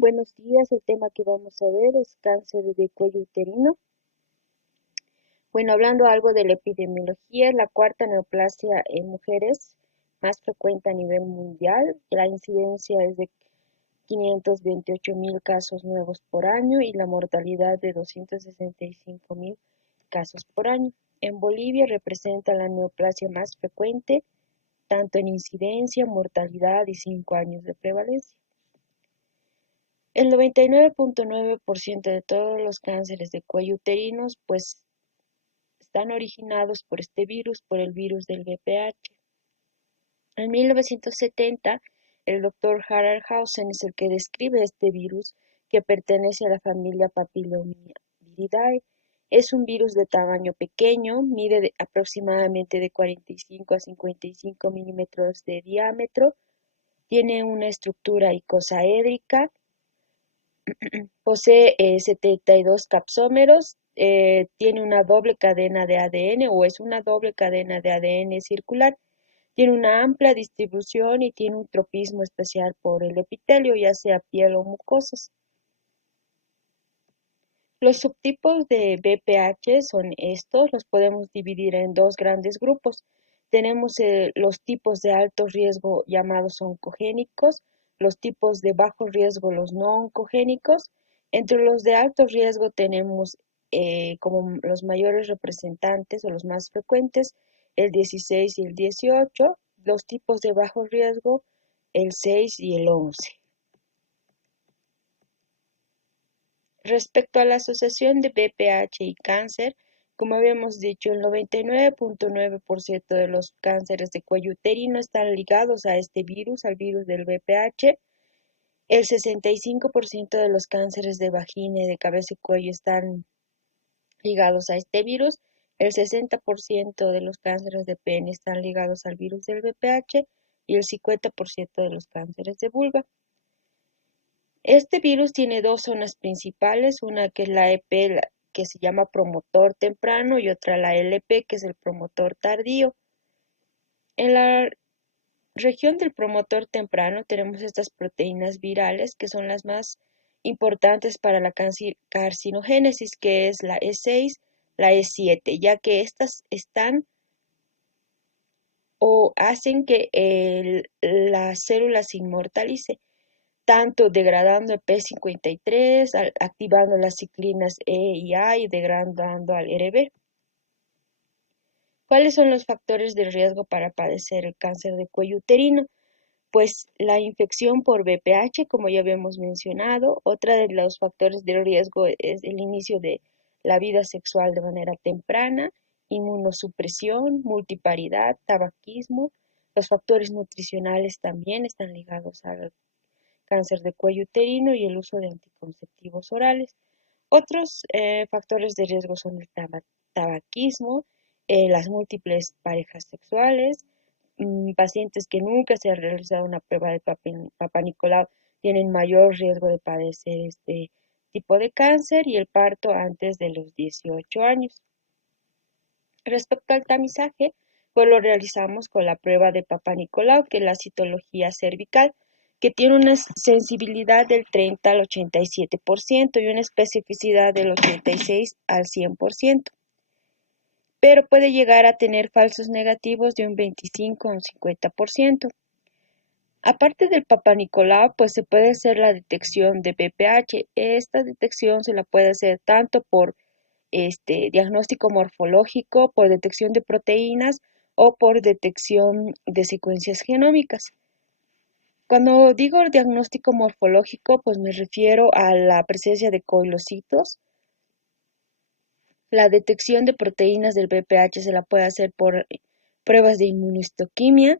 Buenos días, el tema que vamos a ver es cáncer de cuello uterino. Bueno, hablando algo de la epidemiología, la cuarta neoplasia en mujeres más frecuente a nivel mundial. La incidencia es de 528.000 casos nuevos por año y la mortalidad de 265.000 casos por año. En Bolivia representa la neoplasia más frecuente, tanto en incidencia, mortalidad y 5 años de prevalencia. El 99.9% de todos los cánceres de cuello uterinos pues están originados por este virus, por el virus del VPH. En 1970, el doctor Harald Hausen es el que describe este virus que pertenece a la familia Papillomyvidae. Es un virus de tamaño pequeño, mide aproximadamente de 45 a 55 milímetros de diámetro, tiene una estructura icosaédrica. Posee 72 capsómeros, tiene una doble cadena de ADN o es una doble cadena de ADN circular, tiene una amplia distribución y tiene un tropismo especial por el epitelio, ya sea piel o mucosas. Los subtipos de VPH son estos, los podemos dividir en dos grandes grupos. Tenemos los tipos de alto riesgo llamados oncogénicos, los tipos de bajo riesgo los no oncogénicos. Entre los de alto riesgo tenemos como los mayores representantes o los más frecuentes el 16 y el 18, los tipos de bajo riesgo el 6 y el 11. Respecto a la asociación de VPH y cáncer, como habíamos dicho, el 99.9% de los cánceres de cuello uterino están ligados a este virus, al virus del VPH. El 65% de los cánceres de vagina y de cabeza y cuello están ligados a este virus. El 60% de los cánceres de pene están ligados al virus del VPH y el 50% de los cánceres de vulva. Este virus tiene dos zonas principales, una que es la EP, que se llama promotor temprano, y otra la LP, que es el promotor tardío. En la región del promotor temprano tenemos estas proteínas virales, que son las más importantes para la carcinogénesis, que es la E6, la E7, ya que estas están o hacen que la célula se inmortalice, tanto degradando el P53, activando las ciclinas E y A y degradando al RB. ¿Cuáles son los factores de riesgo para padecer el cáncer de cuello uterino? Pues la infección por VPH, como ya habíamos mencionado. Otra de los factores de riesgo es el inicio de la vida sexual de manera temprana, inmunosupresión, multiparidad, tabaquismo. Los factores nutricionales también están ligados al cáncer de cuello uterino y el uso de anticonceptivos orales. Otros factores de riesgo son el tabaquismo, las múltiples parejas sexuales, pacientes que nunca se han realizado una prueba de Papa Nicolau tienen mayor riesgo de padecer este tipo de cáncer y el parto antes de los 18 años. Respecto al tamizaje, pues lo realizamos con la prueba de Papa Nicolau, que es la citología cervical, que tiene una sensibilidad del 30 al 87% y una especificidad del 86 al 100%, pero puede llegar a tener falsos negativos de un 25 a un 50%. Aparte del Papa Nicolau, pues se puede hacer la detección de VPH. Esta detección se la puede hacer tanto por diagnóstico morfológico, por detección de proteínas o por detección de secuencias genómicas. Cuando digo diagnóstico morfológico, pues me refiero a la presencia de coilocitos. La detección de proteínas del VPH se la puede hacer por pruebas de inmunohistoquimia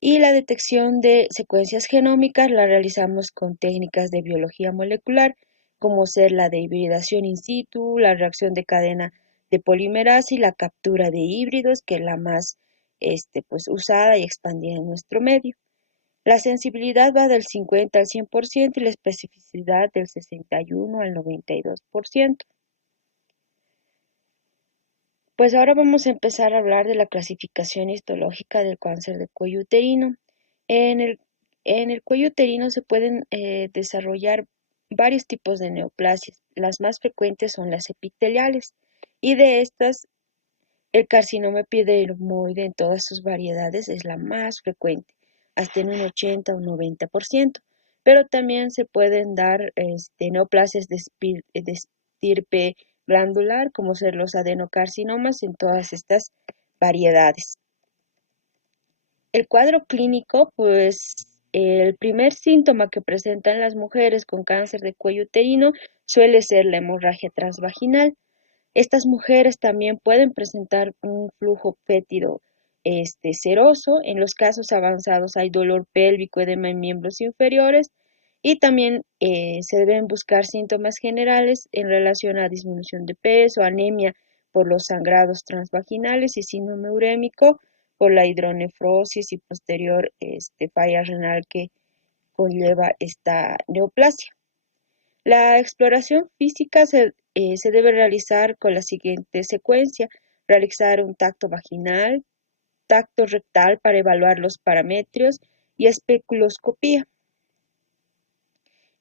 y la detección de secuencias genómicas la realizamos con técnicas de biología molecular, como ser la de hibridación in situ, la reacción de cadena de polimerasa y la captura de híbridos, que es la más pues, usada y expandida en nuestro medio. La sensibilidad va del 50 al 100% y la especificidad del 61 al 92%. Pues ahora vamos a empezar a hablar de la clasificación histológica del cáncer de cuello uterino. En el cuello uterino se pueden desarrollar varios tipos de neoplasias. Las más frecuentes son las epiteliales y de estas el carcinoma epidermoide en todas sus variedades es la más frecuente, hasta en un 80 o 90%, pero también se pueden dar neoplasias de estirpe glandular, como ser los adenocarcinomas en todas estas variedades. El cuadro clínico, pues el primer síntoma que presentan las mujeres con cáncer de cuello uterino suele ser la hemorragia transvaginal. Estas mujeres también pueden presentar un flujo fétido seroso. En los casos avanzados hay dolor pélvico, edema en miembros inferiores y también se deben buscar síntomas generales en relación a disminución de peso, anemia por los sangrados transvaginales y síndrome urémico por la hidronefrosis y posterior falla renal que conlleva esta neoplasia. La exploración física se debe realizar con la siguiente secuencia: realizar un tacto vaginal, tacto rectal para evaluar los parametrios y especuloscopía.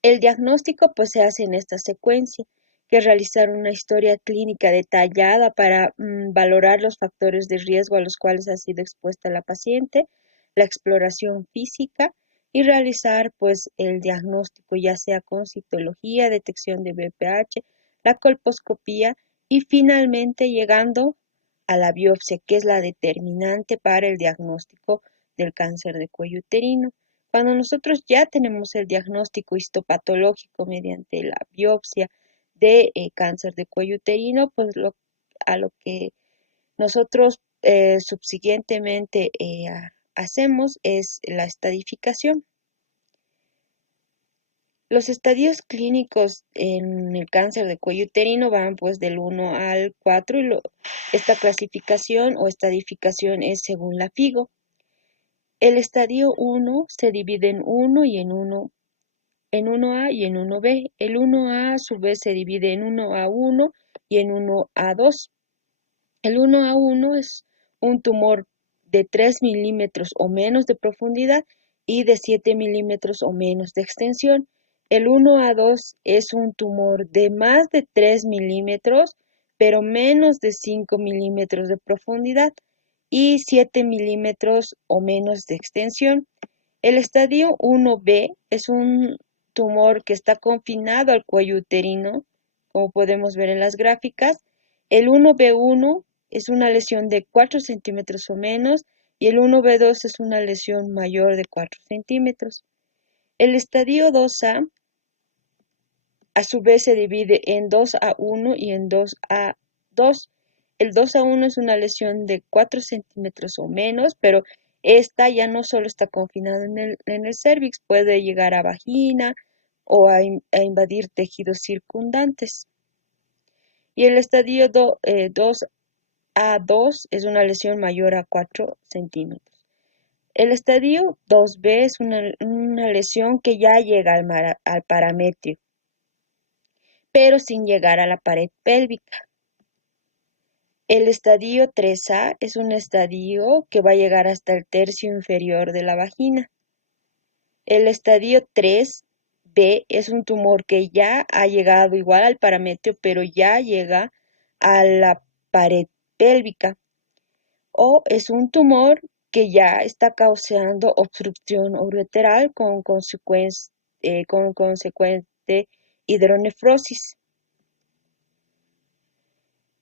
El diagnóstico pues se hace en esta secuencia, que es realizar una historia clínica detallada para valorar los factores de riesgo a los cuales ha sido expuesta la paciente, la exploración física y realizar pues el diagnóstico ya sea con citología, detección de BPH, la colposcopía y finalmente llegando a la biopsia, que es la determinante para el diagnóstico del cáncer de cuello uterino. Cuando nosotros ya tenemos el diagnóstico histopatológico mediante la biopsia de cáncer de cuello uterino, pues a lo que nosotros subsiguientemente hacemos es la estadificación. Los estadios clínicos en el cáncer de cuello uterino van pues del 1 al 4 y esta clasificación o estadificación es según la FIGO. El estadio 1 se divide en 1 y en 1A y en 1B. El 1A a su vez se divide en 1A1 y en 1A2. El 1A1 es un tumor de 3 milímetros o menos de profundidad y de 7 milímetros o menos de extensión. El 1A2 es un tumor de más de 3 milímetros, pero menos de 5 milímetros de profundidad y 7 milímetros o menos de extensión. El estadio 1B es un tumor que está confinado al cuello uterino, como podemos ver en las gráficas. El 1B1 es una lesión de 4 centímetros o menos y el 1B2 es una lesión mayor de 4 centímetros. El estadio 2A a su vez se divide en 2A1 y en 2A2. El 2A1 es una lesión de 4 centímetros o menos, pero esta ya no solo está confinada en el cérvix, puede llegar a vagina o a invadir tejidos circundantes. Y el estadio 2A2 es una lesión mayor a 4 centímetros. El estadio 2B es una lesión que ya llega al parametrio, pero sin llegar a la pared pélvica. El estadio 3A es un estadio que va a llegar hasta el tercio inferior de la vagina. El estadio 3B es un tumor que ya ha llegado igual al parametrio, pero ya llega a la pared pélvica. O es un tumor que ya está causando obstrucción ureteral con consecuente hidronefrosis.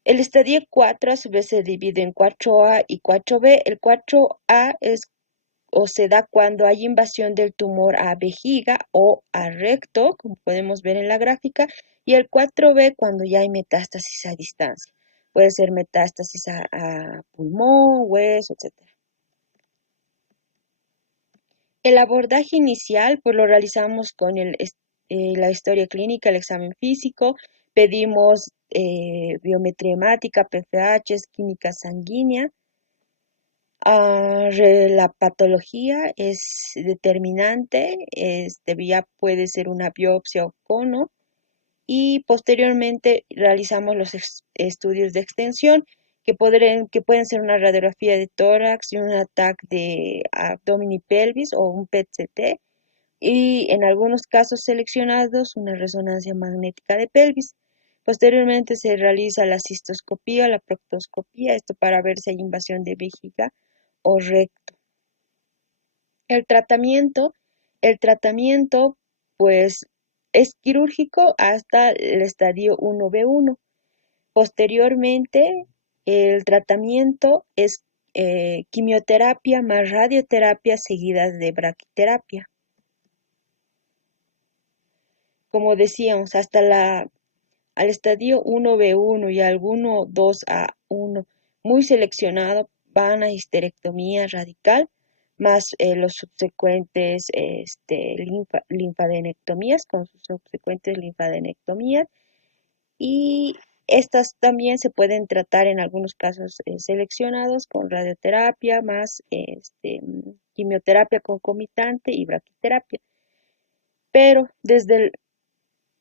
El estadio 4 a su vez se divide en 4A y 4B. El 4A se da cuando hay invasión del tumor a vejiga o a recto, como podemos ver en la gráfica, y el 4B cuando ya hay metástasis a distancia. Puede ser metástasis a pulmón, hueso, etc. El abordaje inicial pues lo realizamos con la historia clínica, el examen físico, pedimos biometría hemática, PFH, química sanguínea. La patología es determinante, ya puede ser una biopsia o cono, y posteriormente realizamos los estudios de extensión que pueden ser una radiografía de tórax y un TAC de abdomen y pelvis o un PET-CT y en algunos casos seleccionados una resonancia magnética de pelvis. Posteriormente se realiza la cistoscopía o la proctoscopía, esto para ver si hay invasión de vejiga o recto. El tratamiento, el tratamiento pues es quirúrgico hasta el estadio 1B1. Posteriormente, el tratamiento es quimioterapia más radioterapia seguidas de braquiterapia. Como decíamos, al estadio 1B1 y alguno 2A1 muy seleccionado van a histerectomía radical más los subsecuentes linfadenectomías con sus subsecuentes linfadenectomías y estas también se pueden tratar en algunos casos seleccionados con radioterapia más quimioterapia concomitante y braquiterapia. Pero desde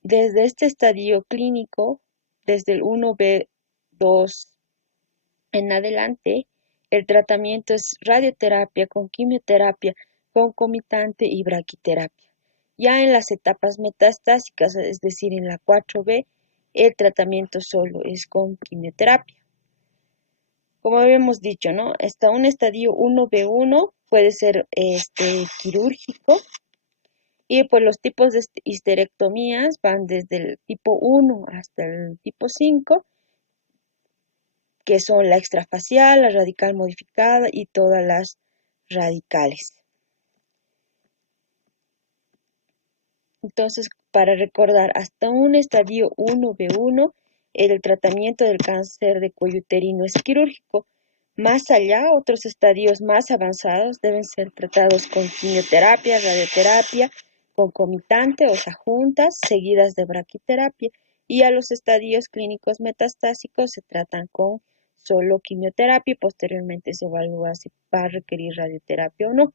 este estadio clínico, desde el 1B2 en adelante, el tratamiento es radioterapia con quimioterapia concomitante y braquiterapia. Ya en las etapas metastásicas, es decir, en la 4B, el tratamiento solo es con quimioterapia. Como habíamos dicho, ¿no? Hasta un estadio 1B1 puede ser quirúrgico y pues los tipos de histerectomías van desde el tipo 1 hasta el tipo 5, que son la extrafacial, la radical modificada y todas las radicales. Entonces, para recordar, hasta un estadio 1B1, el tratamiento del cáncer de cuello uterino es quirúrgico. Más allá, otros estadios más avanzados deben ser tratados con quimioterapia, radioterapia, concomitante, o sea, juntas, seguidas de braquiterapia. Y a los estadios clínicos metastásicos se tratan con solo quimioterapia y posteriormente se evalúa si va a requerir radioterapia o no.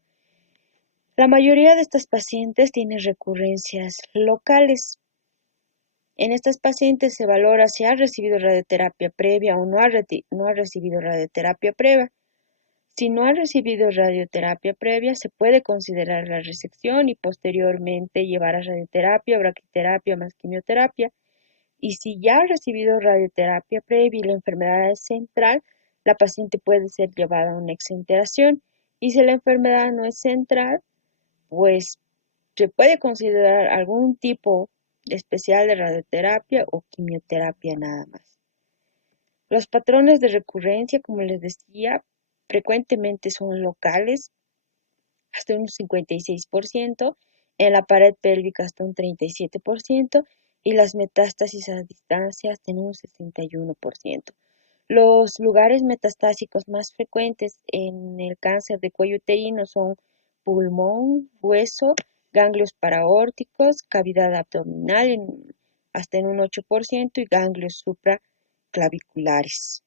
La mayoría de estas pacientes tienen recurrencias locales. En estas pacientes se valora si ha recibido radioterapia previa o no ha recibido radioterapia previa. Si no ha recibido radioterapia previa, se puede considerar la resección y posteriormente llevar a radioterapia, braquiterapia más quimioterapia. Y si ya ha recibido radioterapia previa y la enfermedad es central, la paciente puede ser llevada a una exenteración. Y si la enfermedad no es central, pues se puede considerar algún tipo especial de radioterapia o quimioterapia nada más. Los patrones de recurrencia, como les decía, frecuentemente son locales, hasta un 56%, en la pared pélvica hasta un 37% y las metástasis a distancia hasta en un 61%. Los lugares metastásicos más frecuentes en el cáncer de cuello uterino son pulmón, hueso, ganglios paraórticos, cavidad abdominal hasta en un 8% y ganglios supraclaviculares.